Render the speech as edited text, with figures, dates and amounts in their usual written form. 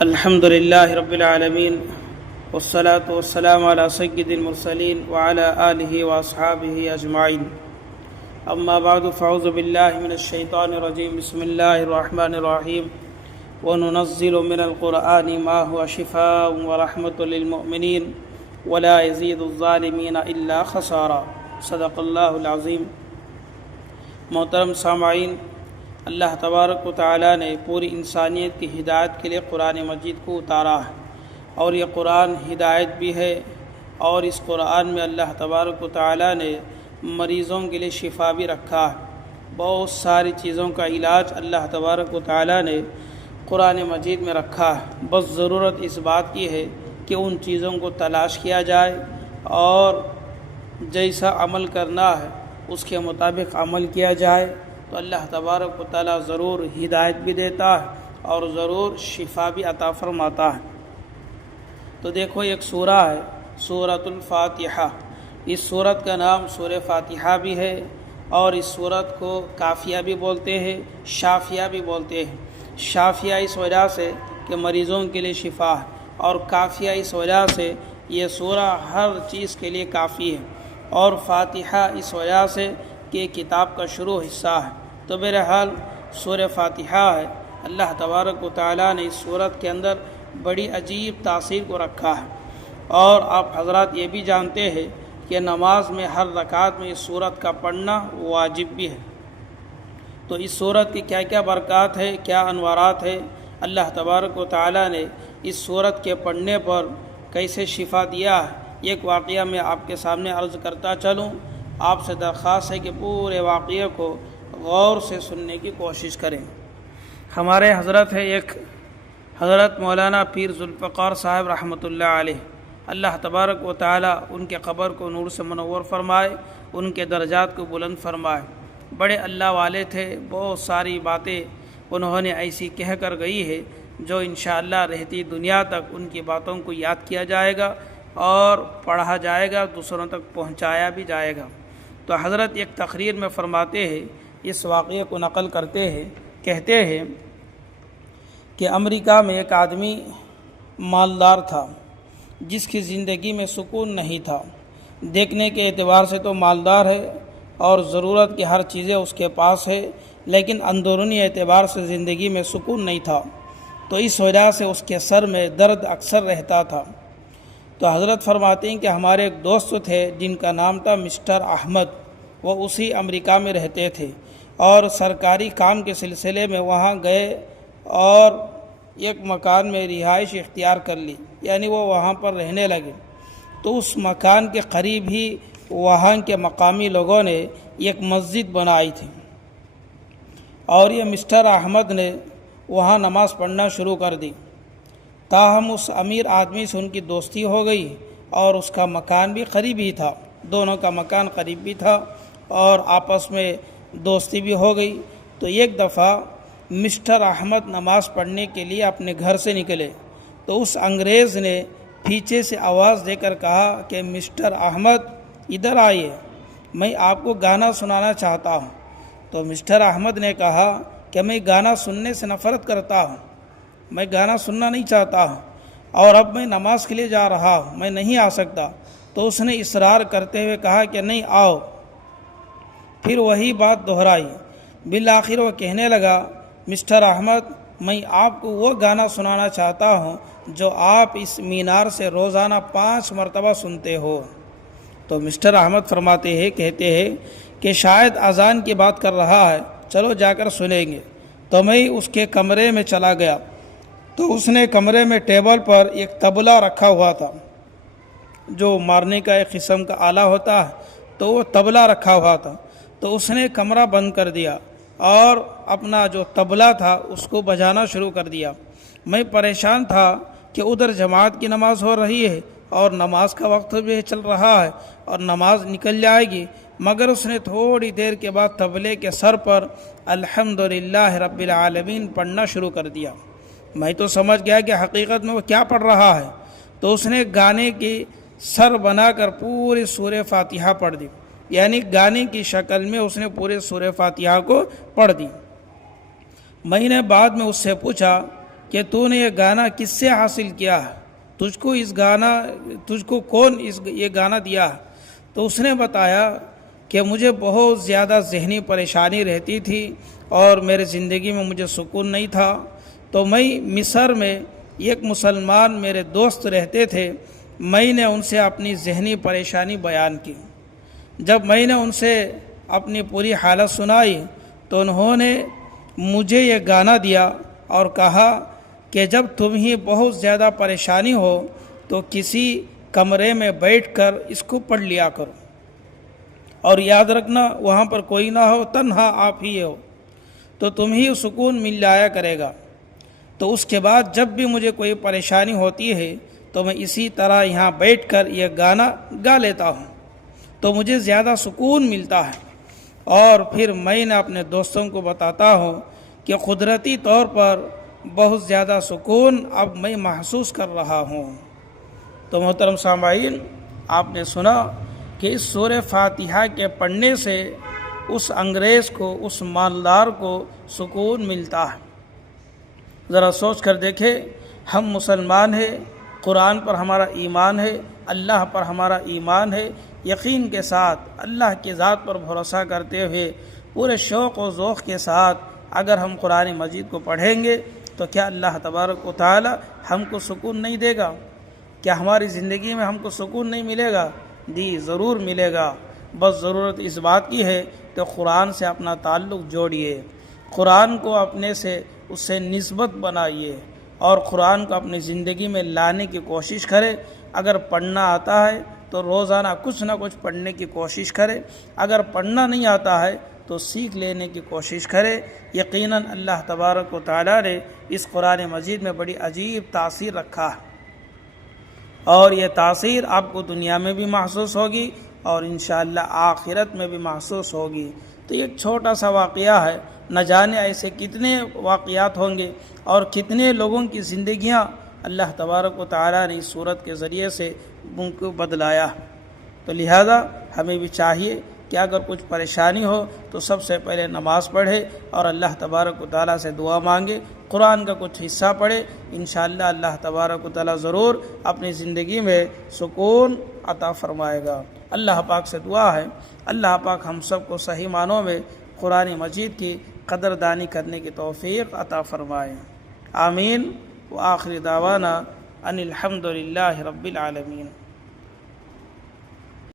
الحمد لله رب العالمين والصلاة والسلام على سيد المرسلين وعلى آله وأصحابه أجمعين. أما بعد فأعوذ بالله من الشيطان الرجيم. بسم الله الرحمن الرحيم. وننزل من القرآن ما هو شفاء ورحمة للمؤمنين ولا يزيد الظالمين إلا خسارا. صدق اللہ العظیم. محترم سامعین، اللہ تبارک و تعالیٰ نے پوری انسانیت کی ہدایت کے لیے قرآن مجید کو اتارا ہے، اور یہ قرآن ہدایت بھی ہے، اور اس قرآن میں اللہ تبارک و تعالیٰ نے مریضوں کے لیے شفا بھی رکھا ہے. بہت ساری چیزوں کا علاج اللہ تبارک و تعالیٰ نے قرآن مجید میں رکھا ہے. بس ضرورت اس بات کی ہے کہ ان چیزوں کو تلاش کیا جائے اور جیسا عمل کرنا ہے اس کے مطابق عمل کیا جائے تو اللہ تبارک و تعالیٰ ضرور ہدایت بھی دیتا ہے اور ضرور شفا بھی عطا فرماتا ہے. تو دیکھو، ایک سورہ ہے سورۃ الفاتحہ. اس سورت کا نام سورہ فاتحہ بھی ہے، اور اس سورت کو کافیہ بھی بولتے ہیں، شافیہ بھی بولتے ہیں. شافیہ اس وجہ سے کہ مریضوں کے لیے شفا ہے، اور کافیہ اس وجہ سے یہ سورہ ہر چیز کے لیے کافی ہے، اور فاتحہ اس وجہ سے کہ کتاب کا شروع حصہ ہے. تو بہرحال سورہ فاتحہ ہے. اللہ تبارک و تعالیٰ نے اس سورت کے اندر بڑی عجیب تاثیر کو رکھا ہے، اور آپ حضرات یہ بھی جانتے ہیں کہ نماز میں ہر رکعت میں اس سورت کا پڑھنا واجب بھی ہے. تو اس سورت کی کیا کیا برکات ہے، کیا انوارات ہے، اللہ تبارک و تعالیٰ نے اس سورت کے پڑھنے پر کیسے شفا دیا ہے، ایک واقعہ میں آپ کے سامنے عرض کرتا چلوں. آپ سے درخواست ہے کہ پورے واقعے کو غور سے سننے کی کوشش کریں. ہمارے حضرت ہے ایک حضرت مولانا پیر ذوالفقار صاحب رحمۃ اللہ علیہ. اللہ تبارک و تعالی ان کے قبر کو نور سے منور فرمائے، ان کے درجات کو بلند فرمائے. بڑے اللہ والے تھے. بہت ساری باتیں انہوں نے ایسی کہہ کر گئی ہے جو انشاءاللہ رہتی دنیا تک ان کی باتوں کو یاد کیا جائے گا اور پڑھا جائے گا، دوسروں تک پہنچایا بھی جائے گا. تو حضرت ایک تقریر میں فرماتے ہیں، اس واقعے کو نقل کرتے ہیں، کہتے ہیں کہ امریکہ میں ایک آدمی مالدار تھا جس کی زندگی میں سکون نہیں تھا. دیکھنے کے اعتبار سے تو مالدار ہے اور ضرورت کی ہر چیزیں اس کے پاس ہے، لیکن اندرونی اعتبار سے زندگی میں سکون نہیں تھا. تو اس وجہ سے اس کے سر میں درد اکثر رہتا تھا. تو حضرت فرماتے ہیں کہ ہمارے ایک دوست تھے جن کا نام تھا مسٹر احمد. وہ اسی امریکہ میں رہتے تھے اور سرکاری کام کے سلسلے میں وہاں گئے اور ایک مکان میں رہائش اختیار کر لی، یعنی وہ وہاں پر رہنے لگے. تو اس مکان کے قریب ہی وہاں کے مقامی لوگوں نے ایک مسجد بنائی تھی، اور یہ مسٹر احمد نے وہاں نماز پڑھنا شروع کر دی. تاہم اس امیر آدمی سے ان کی دوستی ہو گئی، اور اس کا مکان بھی قریب ہی تھا. دونوں کا مکان قریب بھی تھا اور آپس میں دوستی بھی ہو گئی. تو ایک دفعہ مسٹر احمد نماز پڑھنے کے لیے اپنے گھر سے نکلے تو اس انگریز نے پیچھے سے آواز دے کر کہا کہ مسٹر احمد ادھر آئیے، میں آپ کو گانا سنانا چاہتا ہوں. تو مسٹر احمد نے کہا کہ میں گانا سننے سے نفرت کرتا ہوں، میں گانا سننا نہیں چاہتا ہوں، اور اب میں نماز کے لیے جا رہا ہوں، میں نہیں آ سکتا. تو اس نے اصرار کرتے ہوئے کہا کہ نہیں آؤ. پھر وہی بات دہرائی. بالآخر وہ کہنے لگا، مسٹر احمد، میں آپ کو وہ گانا سنانا چاہتا ہوں جو آپ اس مینار سے روزانہ 5 مرتبہ سنتے ہو. تو مسٹر احمد فرماتے ہیں، کہتے ہیں کہ شاید اذان کی بات کر رہا ہے، چلو جا کر سنیں گے. تو میں اس کے کمرے میں چلا گیا. تو اس نے کمرے میں ٹیبل پر ایک طبلہ رکھا ہوا تھا، جو مارنے کا ایک قسم کا آلہ ہوتا ہے، تو وہ طبلہ رکھا ہوا تھا. تو اس نے کمرہ بند کر دیا اور اپنا جو طبلہ تھا اس کو بجانا شروع کر دیا. میں پریشان تھا کہ ادھر جماعت کی نماز ہو رہی ہے اور نماز کا وقت بھی چل رہا ہے اور نماز نکل جائے گی، مگر اس نے تھوڑی دیر کے بعد طبلے کے سر پر الحمدللہ رب العالمین پڑھنا شروع کر دیا. میں تو سمجھ گیا کہ حقیقت میں وہ کیا پڑھ رہا ہے. تو اس نے گانے کی سر بنا کر پوری سورہ فاتحہ پڑھ دی، یعنی گانے کی شکل میں اس نے پورے سورہ فاتحہ کو پڑھ دی. میں نے بعد میں اس سے پوچھا کہ تو نے یہ گانا کس سے حاصل کیا، تجھ کو کون یہ گانا دیا؟ تو اس نے بتایا کہ مجھے بہت زیادہ ذہنی پریشانی رہتی تھی اور میرے زندگی میں مجھے سکون نہیں تھا، تو میں مصر میں ایک مسلمان میرے دوست رہتے تھے، میں نے ان سے اپنی ذہنی پریشانی بیان کی۔ جب میں نے ان سے اپنی پوری حالت سنائی تو انہوں نے مجھے یہ گانا دیا اور کہا کہ جب تمہیں بہت زیادہ پریشانی ہو تو کسی کمرے میں بیٹھ کر اس کو پڑھ لیا کرو، اور یاد رکھنا وہاں پر کوئی نہ ہو، تنہا آپ ہی ہو، تو تمہیں سکون مل جایا کرے گا۔ تو اس کے بعد جب بھی مجھے کوئی پریشانی ہوتی ہے تو میں اسی طرح یہاں بیٹھ کر یہ گانا گا لیتا ہوں، تو مجھے زیادہ سکون ملتا ہے، اور پھر میں نے اپنے دوستوں کو بتاتا ہوں کہ قدرتی طور پر بہت زیادہ سکون اب میں محسوس کر رہا ہوں۔ تو محترم سامعین، آپ نے سنا کہ اس سورہ فاتحہ کے پڑھنے سے اس انگریز کو، اس مالدار کو سکون ملتا ہے۔ ذرا سوچ کر دیکھیں، ہم مسلمان ہیں، قرآن پر ہمارا ایمان ہے، اللہ پر ہمارا ایمان ہے، یقین کے ساتھ اللہ کی ذات پر بھروسہ کرتے ہوئے پورے شوق و ذوق کے ساتھ اگر ہم قرآن مجید کو پڑھیں گے تو کیا اللہ تبارک و تعالی ہم کو سکون نہیں دے گا؟ کیا ہماری زندگی میں ہم کو سکون نہیں ملے گا؟ جی ضرور ملے گا، بس ضرورت اس بات کی ہے کہ قرآن سے اپنا تعلق جوڑیے، قرآن کو اپنے سے اس سے نسبت بنائیے اور قرآن کو اپنی زندگی میں لانے کی کوشش کرے۔ اگر پڑھنا آتا ہے تو روزانہ کچھ نہ کچھ پڑھنے کی کوشش کرے، اگر پڑھنا نہیں آتا ہے تو سیکھ لینے کی کوشش کرے۔ یقیناً اللہ تبارک و تعالیٰ نے اس قرآن مجید میں بڑی عجیب تاثیر رکھا ہے، اور یہ تاثیر آپ کو دنیا میں بھی محسوس ہوگی اور انشاءاللہ آخرت میں بھی محسوس ہوگی۔ تو یہ ایک چھوٹا سا واقعہ ہے، نہ جانے ایسے کتنے واقعات ہوں گے اور کتنے لوگوں کی زندگیاں اللہ تبارک و تعالیٰ نے اس صورت کے ذریعے سے ان کو بدلایا۔ تو لہذا ہمیں بھی چاہیے کہ اگر کچھ پریشانی ہو تو سب سے پہلے نماز پڑھے اور اللہ تبارک و تعالیٰ سے دعا مانگے، قرآن کا کچھ حصہ پڑھے، انشاءاللہ اللہ تبارک و تعالیٰ ضرور اپنی زندگی میں سکون عطا فرمائے گا۔ اللہ پاک سے دعا ہے اللہ پاک ہم سب کو صحیح معنوں میں قرآن مجید کی قدردانی کرنے کی توفیق عطا فرمائے، آمین۔ وآخر دعوانا ان الحمد للہ رب العالمین۔